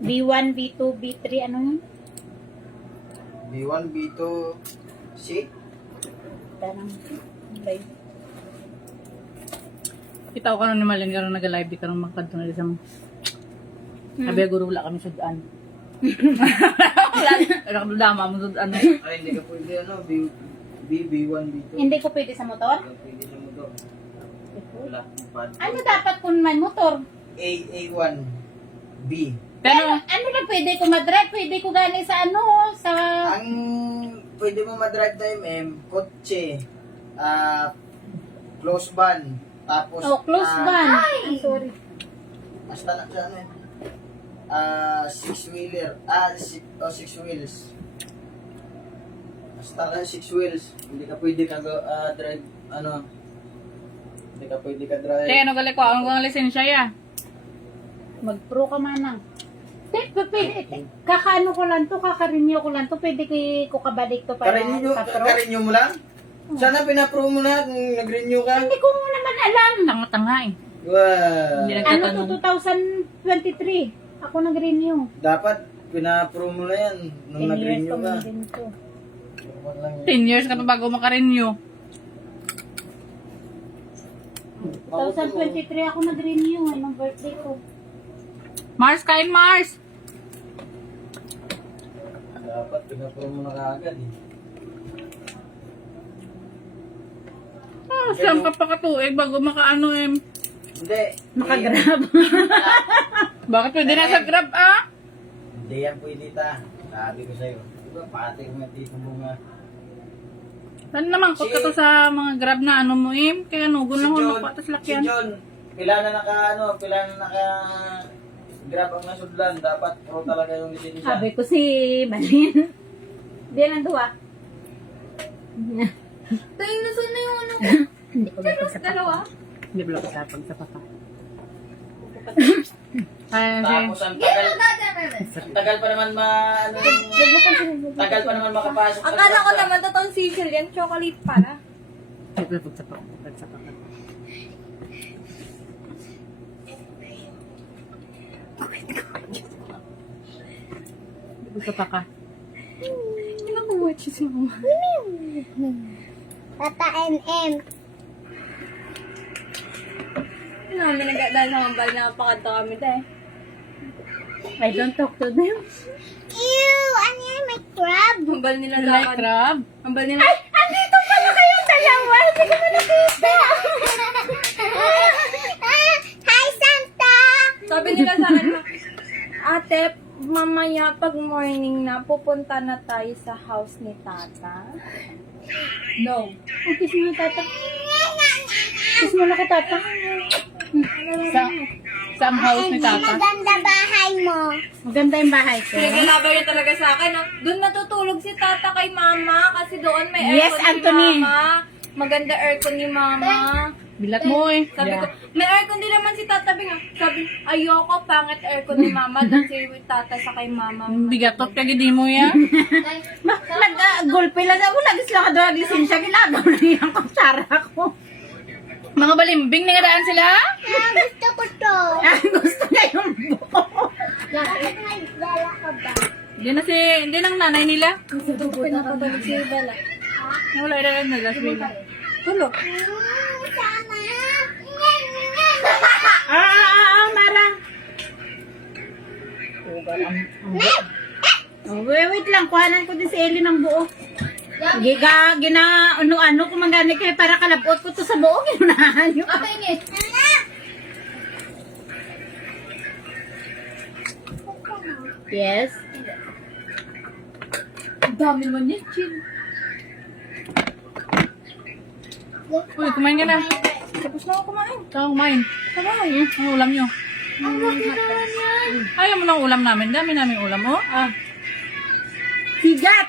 B1, B2, B3, ano yun? B1, B2, C. Parang, okay. Kita ko karon ni Malin karon nag-live di karon makadto na isang Abi guro wala kami sudan. Wala ka dama mo sudan. Ay, hindi ka pwede ano, B1, B2. Hindi ko pwede sa motor? Pwede sa motor. Wala. Ano dapat kung may motor? A1, B. Pero, Pero ano na pwede ko madrive? Pwede ko gani sa ano, sa... Ang pwede mo madrive na kotse, close van, tapos... Oh, close van. Ay! Sorry. Basta na siya ano six-wheeler, six wheels. Basta lang 6 wheels, hindi ka pwede ka drive, ano, hindi ka pwede ka drive. kaya ano gali ko ang lisensya ya. Mag-pro ka manang. Pwede, kakaano ko lang to, kakarenew ko lang to, pwede ko kabalik to para sa pro. Karenew mo lang? Sana pinapro mo na kung nag-renew ka. Hindi ko naman alam. Tanga-tanga eh. Wow. Hindi Ano nagtatanong. to, 2023. Ako nag-renew. Dapat pinapro mo na yan nung 10 years nag-renew ko ka. din to. Dapat lang yan. 10 years ka pa bago makarenew. 2023 ako nag-renew, anong birthday ko. Mars, kain Mars! Dapat pinapro mo na kaagad eh. Saan ka pa katuig bago makaano eh. Hindi. Makagrab. Bakit pwede na sa Grab ah? Hindi yan pwede ta. Sabi ko sa'yo. Diba, pati ko nga dito mo nga. Saan naman kot ka to sa mga Grab na ano mo eh? Kaya nugon lang ako patas Si lakyan. John, pila na naka grab ang nasudlan. Dapat pro talaga yung lisensya. Sabi ko si Malin. Di lang duwa. Tayo na na yung ano. Hindi ko ba sa Dalawa? Hindi ba ako sapag sa papa? Ay, Tapos ang tagal pa naman tagal pa naman makapasok. Akala ko naman totoong sisil yan. Chocolate pala. Hindi ba sa papa? Sa papa. Hindi ba sa papa? Kinabuhat siya si mama. Tata MM. Namin nagdaan sa mambal na napakanta kami tayo. I don't talk to them. Ew! Ano yan? May crab? Mambal nila You like lakad. crab? Mambal nila. Andito pala kayong dalawa. Hindi ko na nakita. Hi, Santa! Sabi nila sa akin na, ate, mamaya pag morning na, pupunta na tayo sa house ni Tata. No. Ang kiss mo na tata. Kiss mo na ka tata. Sa house ni Tata. Maganda bahay mo. Maganda yung bahay ko. Pinagalaban niya talaga sa akin. No? Doon natutulog si Tata kay Mama kasi doon may Yes, aircon Anthony. si Mama. Maganda aircon ni Mama. Bilat mo eh. Sabi ko, may aircon din naman si Tata Bing. Sabi, ayoko, pangit aircon ni Mama. Doon si Tata sa kay Mama. Bigatot ka gidi mo ya. Nag-gulpe lang ako. Nagis lang ka doon. Lisensya ginagawa na yung kutsara ko. Mga balimbing nangaraan sila. Gusto ko to. Gusto niya yung buko. Nagdala ka ba? Hindi nang nanay nila. Pinapatulog si Bella. Wala na nila. Tulog. Sama. Mara. Wait lang. Kuhanan ko din si Ellie ng buo. Ano ko mangani kayo para kalabot ko to sa buo. Ginunahan nyo. Tingin. Yes. Ang dami naman niya, Chin. Uy, kumain ka na. Tapos na ako kumain. Ikaw kumain. Sabay. Ano ulam nyo? Ang laki naman yan. Ayaw mo ng ulam namin. Dami namin ulam, oh. Higat.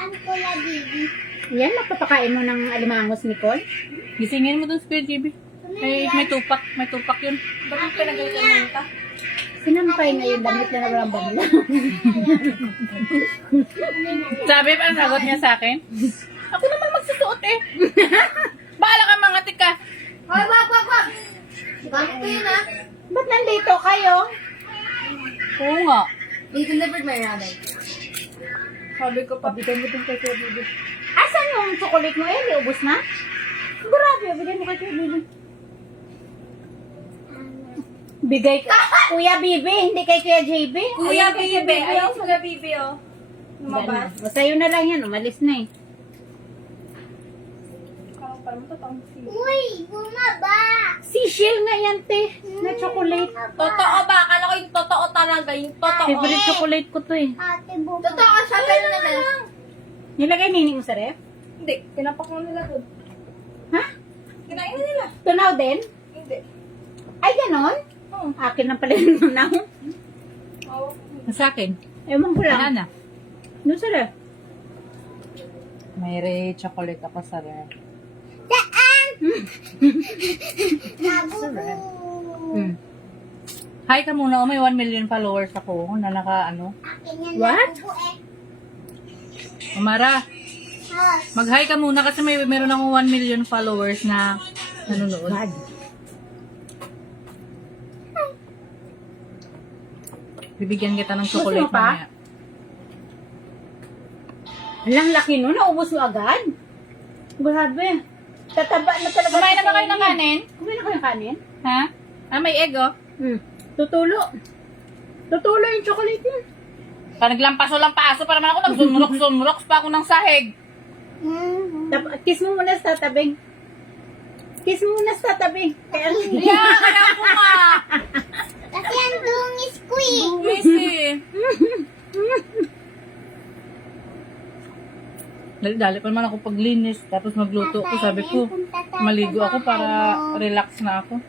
Ang pula, baby. Yan, magpapakain mo ng alimangos, Nicole. Gisingin mo dun, Squid GB. May tupak. May tupak yun. Bakit pinagalitan mo ito? Sinampay na yung damit na walang bagla. Sabi pa ang sagot niya sa akin. Ako naman magsusuot eh. Bahala ka mga tika. Wag! nandito kayo? Oo nga. They delivered my ramen. Sabi ko, Bigyan mo din kay Kuya Bibi. Asan yung chocolate mo, Eli? Ubus na? Grabe, bigyan mo kay Kuya Bibi. Bigay ka. Kuya Bibi, hindi kay Kuya JB. Kuya Ayun kay Kuya Bibi. oh. Ayun, Kuya Bibi, oh. Lumabas. Ganun. Sa'yo na lang yan, umalis na eh. Parang totoong sila. Uy, bumaba. Seashell nga yan, te. Na chocolate. Totoo ba? Akala ko yung totoo talaga. Yung totoo. Favorite chocolate ko to eh. Ate, bumaba. Totoo siya. Ganun na lang. Nilagay nini mo sa ref? Hindi. Tinapak mo nila doon. Ha? Kinain na nila. Tunaw din? Hindi. Ay, ganon? Oo. Akin lang pala yung tunaw. Oo. Sa akin. Ewan ko Wala lang. na. Doon sa ref. May chocolate ako sa ref. Nabubu. Hmm. Hi ka muna. May 1 million followers ako na naka ano. Akin yan What? nabubu eh. Amara, Ah, mag-hi ka muna kasi meron akong 1 million followers na nanonood. Bad. Bibigyan kita ng Gusto chocolate mo pa? mamaya. Alang laki nun. Naubos mo agad. Grabe. Tataba na talaga. Kumain na ba kayo ng kanin? Kumain na kayo ng kanin? Ha? Ah, may egg oh. Tutulo. Tutulo yung chocolate yun. Pa naglampaso-lampaso para naman ako nagsunrok-sunrok pa ako ng sahig. Kiss mo muna sa tatabing. Kiss mo muna sa tatabing. Kaya Yeah, kaya ko nga. kasi ang dungis ko eh. Busy. Dali-dali pa naman ako paglinis. Tapos magluto ko. Sabi ko, maligo ako para relax na ako.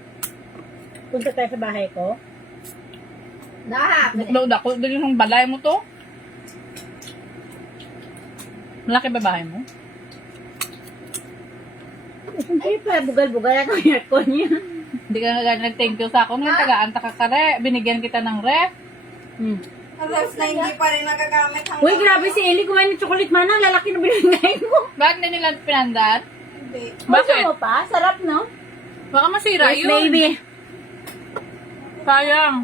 punta tayo sa bahay ko. Daw ako, dali yung balay mo to. Malaki ba bahay mo? Hindi pa, bugal-bugal ako yung aircon niya. Hindi ka nga nag-thank you sa ako. Nung taga-anta ka kare, binigyan kita ng ref. Tapos na hindi pa rin nagagamit hanggang... Uy, grabe si Ellie kumain ng chocolate manang. Lalaki na binigay mo. Bakit hindi nila pinandaan? Hindi. Bakit? Gusto mo pa? Sarap, no? Baka masira Yes, yun. baby. Sayang.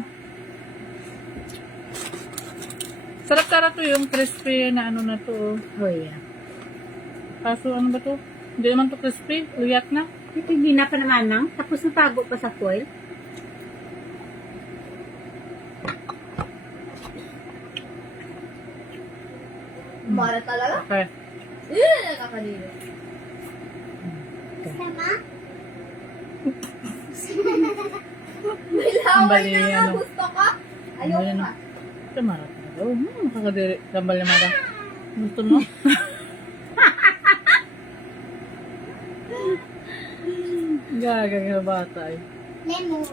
Sarap-sarap to yung crispy na ano na to. Oh, yeah. Kaso ano ba to? Hindi naman to crispy. Luyak na. Ito, hindi na pa naman nang. Tapos natago pa sa foil. Mara talaga? Okay. Nakakadilo. Sama? May Ang laway bali, na nga ano. gusto ka. Ano Ayoko yan? ka. Tamara talaga. Oh, nakakadiri. Tambal na mara. Gusto mo? Gagang na bata eh. Lemon.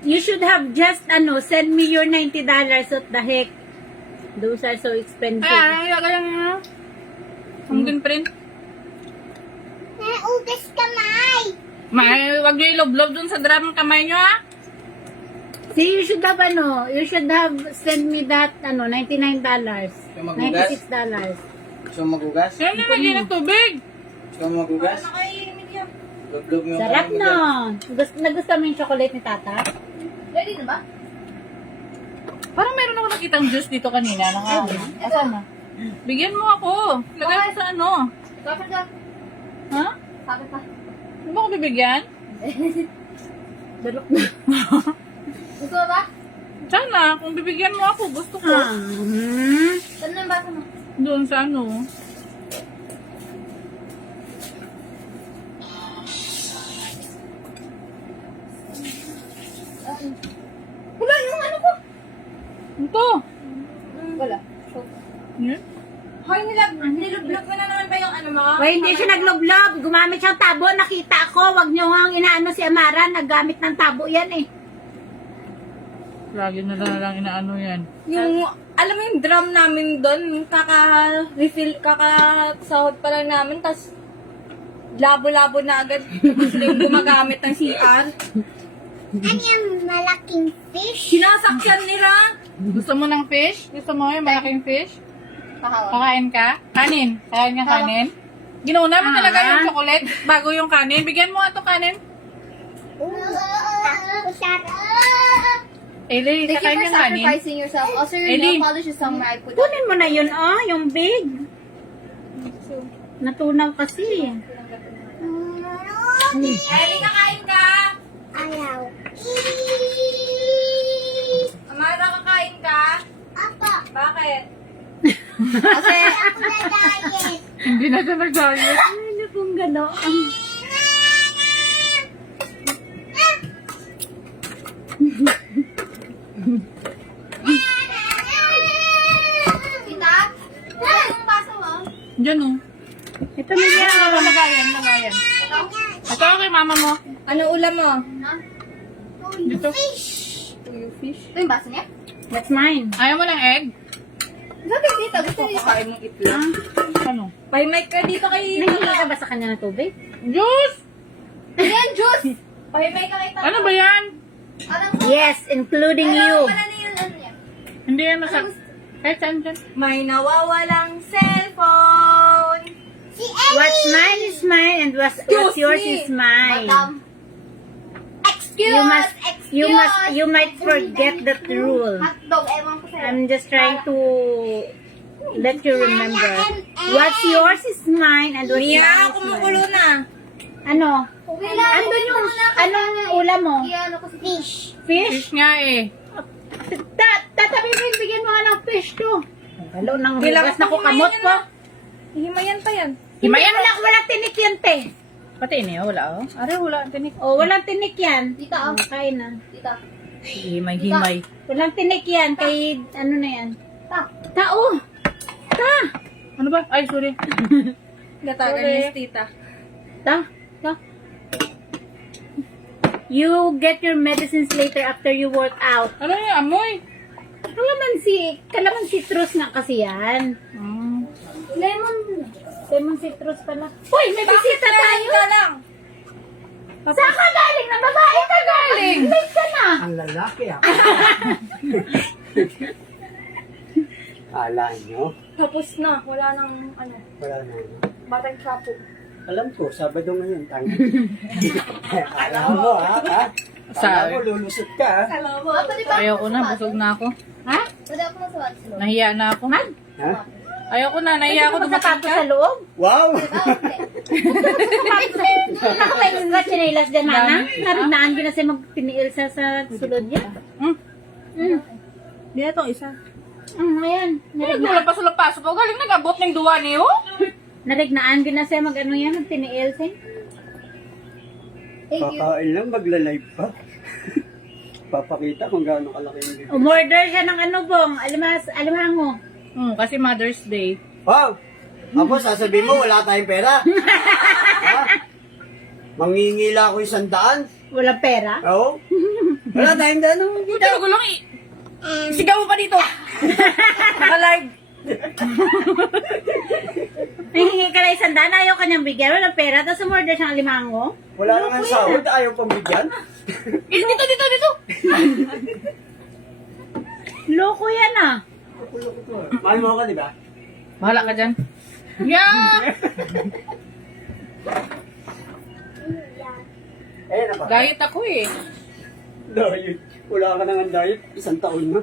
You should have just, send me your $90. What the heck? Those are so expensive. Kaya nga. Ang print. Naugas kamay. May, wag niyo ilob-lob dun sa drum ng kamay niyo ha. See, you should have, send me that, $99. magugas? $96. Gusto mo magugas? Yan na lagyan ng tubig. Gusto mo magugas? Ano kay Emilia? Lublog mo yung Sarap, kamay mo no? dyan. Nagustuhan mo yung chocolate ni Tata? Ready na ba? Parang meron ako nakitang juice dito kanina. Asan na? Bigyan mo ako. Lagay mo sa ano. Kapit ka. Ha? Kapit ka. Ano ba ako bibigyan? Darok na. Gusto mo ba? Sana, kung bibigyan mo ako, gusto ko. Saan na yung basa mo? Doon sa ano. Wala yung ano ko. Ito. Wala. Yan. Hoy, nilublog mo na naman ba yung ano mo? Well, hindi siya nagloblob. Gumamit siyang tabo. Nakita ko. Wag niyo nga inaano si Amara. Naggamit ng tabo yan eh. Lagi na lang inaano yan. Yung, alam mo yung drum namin doon, kaka-refill, kaka-sahod pa lang namin, tas labo-labo na agad. Gusto yung gumagamit ng CR. Ano yung malaking fish? Sinasakyan nila. Gusto mo ng fish? Gusto mo yung malaking fish? Kahawa. Kakain ka? Kanin. Kakain ka kanin? Ginauna mo talaga yung chocolate bago yung kanin. Bigyan mo nga ito kanin. Eli, Thank you kakain for yung kanin. sacrificing yourself. Also, your Ellie. nail polish is somewhere I put it. Kunin mo na yun, yung big. Natunaw kasi. Ellie, kakain ka! Ayaw. Amara, kakain ka? Apa, Bakit? kasi ako na diet. Hindi na siya nag-diet. Ano pong gano'n? Tita? Wala yung baso mo? Diyan oh. Ito na yan. Lagayan. Ito kay mama mo. Ano ulam mo? Dito. Tuyo fish. Ito yung baso niya? That's mine. Ayaw mo ng egg? Sabi tita, gusto niyo kain ng itlog? Ano? May mic ka dito kay Nahingi ka ba sa kanya ng tubig? Juice! Ayan, juice! May mic ka kay tata. Ano ba yan? Alam ko. Yes, including you. Wala na yun, ano niya? Hindi yan nasa... Kahit saan dyan. May nawawalang cellphone. Si Ellie. What's mine is mine and what's yours me. is mine. Madam. Excuse! You might forget that rule. Hotdog, ewan ko sa'yo. I'm just trying to let you remember. What's yours is mine and what's Mia, mine is kumukulo mine. na. Ano? Andun yung, anong ulam mo? Iyan ako sa fish. Fish? Fish nga eh. Tatabi mo, bigyan mo nga ng fish to. Halo ng Kailangan hugas na kukamot himayin po. yan Himayan pa yan. Himayan walang tinik yan, te. Pati ini, wala oh. Are, wala ang tinik. Oh, walang tinik yan. Tita, Kain na. Tita. Himay. Walang tinik yan, kay ano na yan. Tao! Ta! Ano ba? Ay, sorry. Gatagan Sorry. niya si tita. Ta! You get your medicines later after you work out. Ano yung amoy? Kalaman citrus nga kasi yan. Lemon citrus pala. Uy, may bisita tayo! Ka lang. Saan ka galing? Na babae ka galing! Late ka na! Ang lalaki ah. Kala nyo, Tapos na. Wala nang ano. wala na. Batang chapo. Alam ko, Sabado ngayon, tanga. Alam mo ha? Sabi. Alam mo, lulusot ka ha? Alam mo. Pwede ba Ayaw ko na, busog na ako. Ha? Pwede ako masuwat sa loob. Nahiya na ako. Ha? Ayaw ko na, nahiya ako. Pwede ka Dumating sa ka. loob? Wow! Nakapay nga chinelas dyan, mana. Narinaan ko na siya magpiniil sa sulod niya. Hindi na itong isa. Ayan. Nagulapas-ulapas ko. Galing nag-abot ng duwa niyo. Narignaan ko na siya mag-ano yan, magpiniil siya. Kakain lang, magla-live pa. Papakita kung gaano kalaki yung bibig. Umorder siya ng ano bong, alimango. Kasi Mother's Day. Wow! Tapos sasabihin mo, wala tayong pera. Ha? Mangingila ako 100. Walang pera. Oo. Wala tayong dano. Buti ko lang eh. Sigaw mo pa dito. Naka-live. Hihingi ka na 100, ayaw kanyang bigyan, walang pera, tapos umorder siyang alimango. Wala naman sahod, ayaw pang bigyan. Dito. Loko yan ah. Mahal mo ka, di ba? Bahala ka dyan. Yeah! Eh, na ba? Diet ako eh. Diet. Wala ka nang diet. 1 taon na.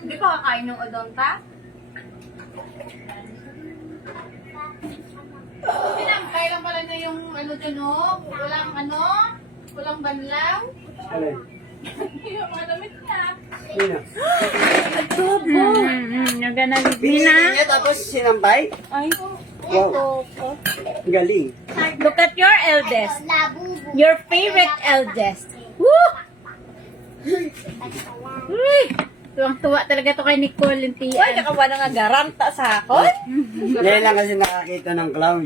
Hindi pa kakain ng odonta? Kailan pala niya yung ano dyan oh? Walang banlaw. Alay. Yung mga damit niya. Nina. Yung ganun, Binili Nina. niya tapos sinampay? Ay. Wow. Galing. Look at your eldest. Labubu. Your favorite eldest. Woo! Uy! Tuwang-tuwa talaga to kay Nicole yung Uy, tiyan. nakawa na nga garanta sa ako. Ngayon lang kasi nakakita ng clown.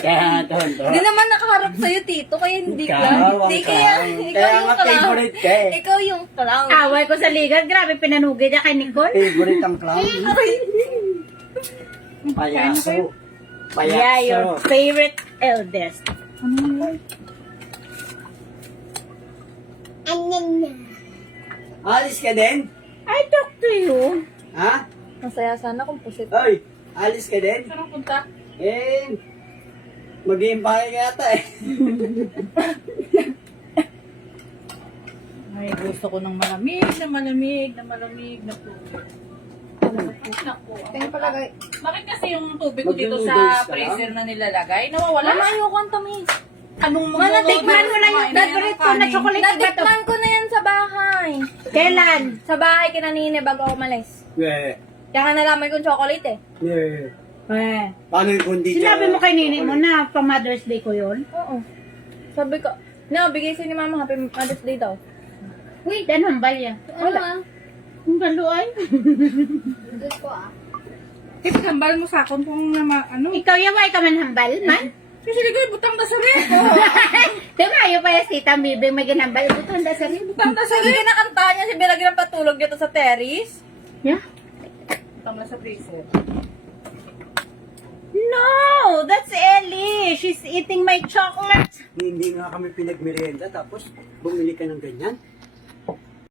Kaya tonto. Hindi naman nakaharap sa'yo, Tito, kaya hindi Ikaw ka. ang Hindi kaya, clown. ikaw Kaya yung nga clown. favorite ka eh. Ikaw yung clown. Away ko sa ligan. Grabe, pinanugay niya kay Nicole. Favorite ang clown. Payaso. Yeah, your Payaso. favorite eldest. Ano na? Alis ka din? I talk to you. Ha? saya sana kung pusit. Ay, alis ka din? Saan ang punta? Eh, mag-iimpake ka yata eh. Ay, gusto ko ng malamig na tubig. Naku. Tingin palagay. Bakit kasi yung tubig ko dito sa Mag-noodles ka freezer na nilalagay? Nawawala? Wala, ayoko ang tamis. Anong Mana, Tikman mo lang yung favorite ko na chocolate ba to? Natikman ko na yan sa bahay. Kailan? Sa bahay kinanine bago ako umalis. Yeah. Kaya ka nalaman kong chocolate eh. Yeah. Eh. Paano yung kundi Sinabi mo kay nini mo na pa Mother's Day ko yun? Oo. Sabi ko, no, bigay sa'yo ni Mama, Happy Mother's Day daw. Wait, ano hambal yan? Wala. Ang galo ay. Diyos ko ah. Kasi hambal mo sa akin kung ano. Ikaw yawa, ikaw man hambal man? Kasi ko butang da sa rin. Tumayo pa yung sita, bibig may ginambal. Butang da sa rin. Butang da sa Sige, rin. kinakanta niya si Bilagin ang patulog dito sa terrace. Yeah? Butang da sa freezer. No! That's Ellie! She's eating my chocolate! Hindi nga kami pinagmerienda tapos bumili ka ng ganyan.